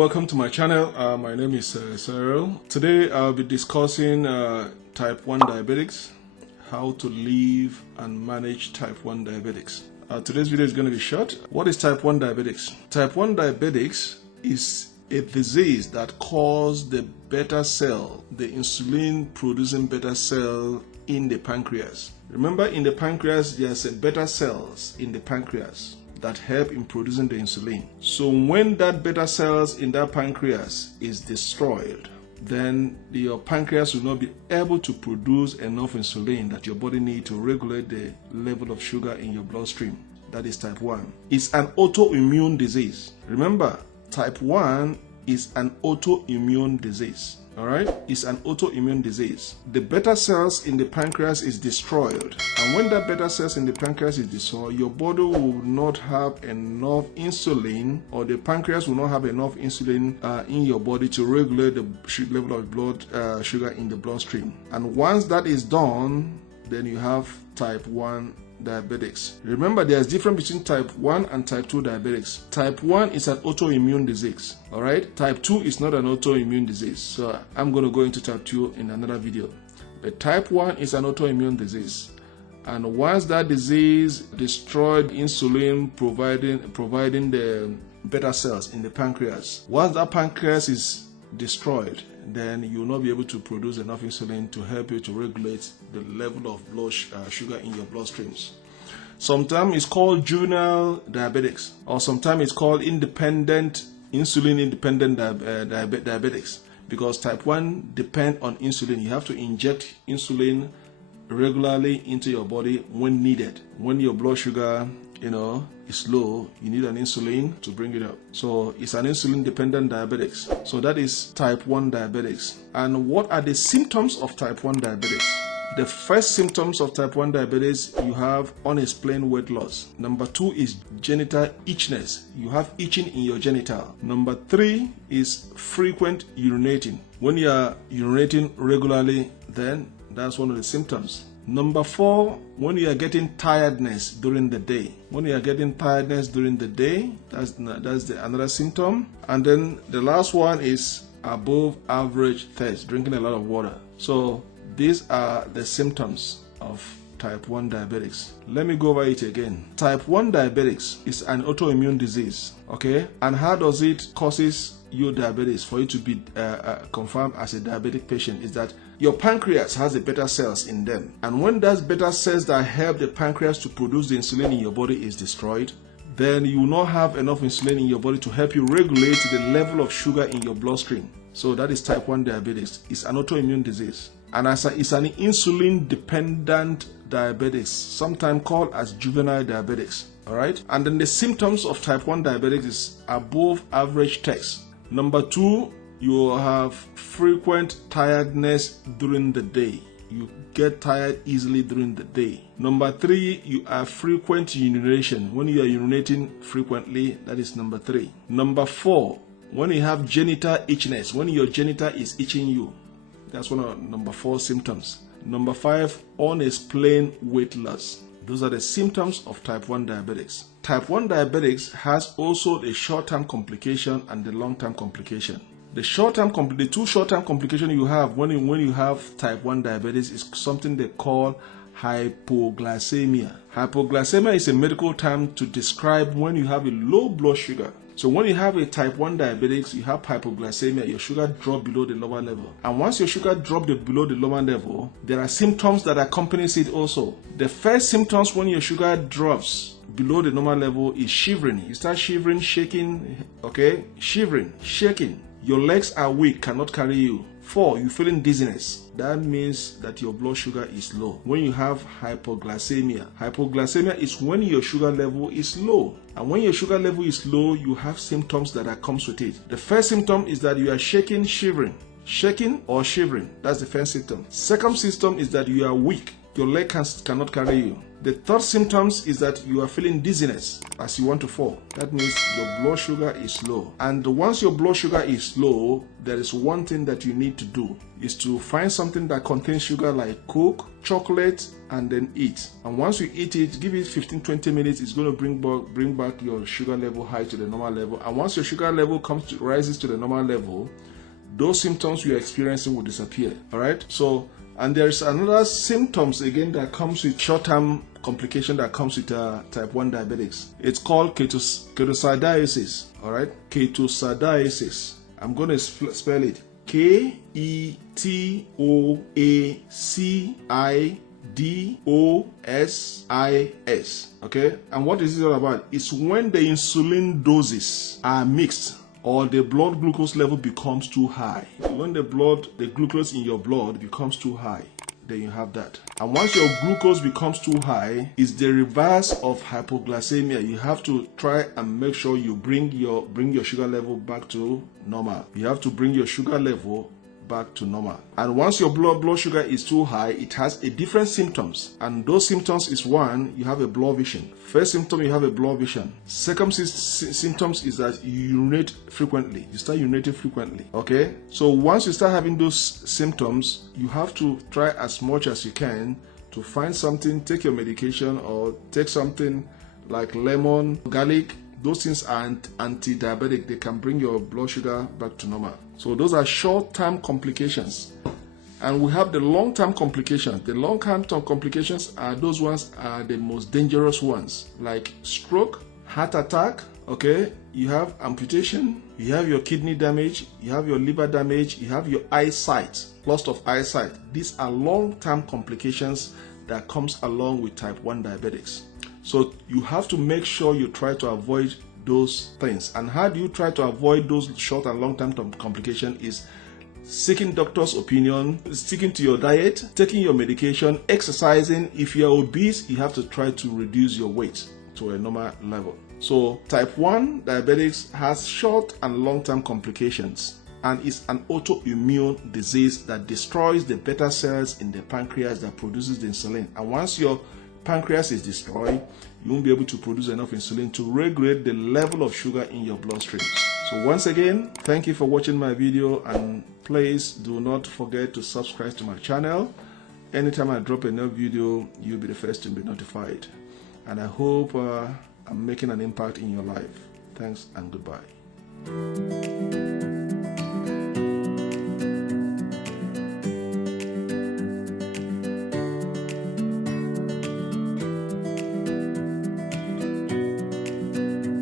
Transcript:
welcome to my channel. My name is Cyril. Today I'll be discussing type 1 diabetics, how to live and manage type 1 diabetics. Today's video is going to be short. What is type 1 diabetics? Type 1 diabetics is a disease that causes the beta cell, the insulin producing beta cell in the pancreas. Remember, in the pancreas there's a beta cells in the pancreas that help in producing the insulin. So when that beta cells in that pancreas is destroyed, then your pancreas will not be able to produce enough insulin that your body needs to regulate the level of sugar in your bloodstream. That is type 1. It's an autoimmune disease. Remember, type 1 is an autoimmune disease. Alright, it's an autoimmune disease. The beta cells in the pancreas is destroyed, and when that beta cells in the pancreas is destroyed, your body will not have enough insulin, or the pancreas will not have enough insulin in your body to regulate the level of blood sugar in the bloodstream. And once that is done, then you have type 1 diabetics. Remember, there's a difference between type 1 and type 2 diabetics. Type 1 is an autoimmune disease. Alright, type 2 is not an autoimmune disease. So I'm going to go into type 2 in another video. But type 1 is an autoimmune disease. And once that disease destroyed insulin providing the beta cells in the pancreas, once that pancreas is destroyed, then you will not be able to produce enough insulin to help you to regulate the level of blood sugar in your bloodstreams. Sometimes it's called juvenile diabetics, or sometimes it's called insulin independent diabetics, because type 1 depend on insulin. You have to inject insulin regularly into your body when needed. When your blood sugar is low, you need an insulin to bring it up. So it's an insulin dependent diabetics. So that is type 1 diabetics. And what are the symptoms of type 1 diabetics? The first symptoms of type 1 diabetes, you have unexplained weight loss. Number 2 is genital itchiness. You have itching in your genital. Number 3 is frequent urinating. When you are urinating regularly, then that's one of the symptoms. Number 4, when you are getting tiredness during the day. When you are getting tiredness during the day, that's another symptom. And then the last one is above average thirst, drinking a lot of water. So these are the symptoms of type 1 diabetics. Let me go over it again. Type 1 diabetics is an autoimmune disease. Okay, and how does it causes you diabetes? For you to be confirmed as a diabetic patient is that your pancreas has the beta cells in them, and when those beta cells that help the pancreas to produce the insulin in your body is destroyed, then you will not have enough insulin in your body to help you regulate the level of sugar in your bloodstream. So that is type 1 diabetes. It's an autoimmune disease, and it's an insulin dependent diabetics, sometimes called as juvenile diabetics. Alright, and then the symptoms of type 1 diabetics is above average thirst. Number 2, you will have frequent tiredness during the day. You get tired easily during the day. Number 3, you have frequent urination. When you are urinating frequently, that is number 3. Number 4, when you have genital itchiness, when your genital is itching you, that's one of number 4 symptoms. Number 5, unexplained weight loss. Those are the symptoms of type 1 diabetics. Type 1 diabetics has also the short-term complication and the long-term complication. The two short-term complications you have when you have type 1 diabetes is something they call hypoglycemia. Hypoglycemia is a medical term to describe when you have a low blood sugar. So when you have a type 1 diabetics, you have hypoglycemia, your sugar drop below the lower level. And once your sugar drop below the lower level, there are symptoms that accompanies it also. The first symptoms when your sugar drops below the normal level is shivering. You start shivering, shaking, okay? Shivering, shaking. Your legs are weak, cannot carry you. 4, you're feeling dizziness. That means that your blood sugar is low. When you have hypoglycemia is when your sugar level is low. And when your sugar level is low, you have symptoms that comes with it. The first symptom is that you are shaking, shivering. Shaking or shivering, that's the first symptom. Second symptom is that you are weak. Your leg cannot carry you. The third symptoms is that you are feeling dizziness as you want to fall. That means your blood sugar is low. And once your blood sugar is low, there is one thing that you need to do, is to find something that contains sugar like Coke, chocolate, and then eat. And once you eat it, give it 15-20 minutes, it's going to bring back your sugar level high to the normal level. And once your sugar level rises to the normal level, those symptoms you're experiencing will disappear. All right? So, and there's another symptoms again that comes with short-term complication that comes with type 1 diabetics. It's called ketoacidosis. All right? Ketoacidosis. I'm going to spell it. Ketoacidosis. Okay? And what is it all about? It's when the insulin doses are mixed or the blood glucose level becomes too high. When the glucose in your blood becomes too high, then you have that. And once your glucose becomes too high, it's the reverse of hypoglycemia. You have to try and make sure you bring your sugar level back to normal. You have to bring your sugar level back to normal. And once your blood sugar is too high, it has a different symptoms. And those symptoms is one, you have a blurred vision. First symptom, you have a blurred vision. Second symptoms is that you urinate frequently. You start urinating frequently. Okay? So once you start having those symptoms, you have to try as much as you can to find something, take your medication or take something like lemon, garlic. Those things are anti-diabetic. They can bring your blood sugar back to normal. So those are short-term complications. And we have the long-term complications. The long-term complications are those ones are the most dangerous ones, like stroke, heart attack, okay? You have amputation, you have your kidney damage, you have your liver damage, you have your eyesight, loss of eyesight. These are long-term complications that comes along with type 1 diabetics. So you have to make sure you try to avoid those things. And how do you try to avoid those short and long-term complications is seeking doctor's opinion, sticking to your diet, taking your medication, exercising. If you're obese, you have to try to reduce your weight to a normal level. So type 1 diabetics has short and long-term complications, and it's an autoimmune disease that destroys the beta cells in the pancreas that produces the insulin. And once your pancreas is destroyed, you won't be able to produce enough insulin to regulate the level of sugar in your bloodstream. So once again, thank you for watching my video, and please do not forget to subscribe to my channel. Anytime I drop a new video, you'll be the first to be notified. And I hope I'm making an impact in your life. Thanks and goodbye.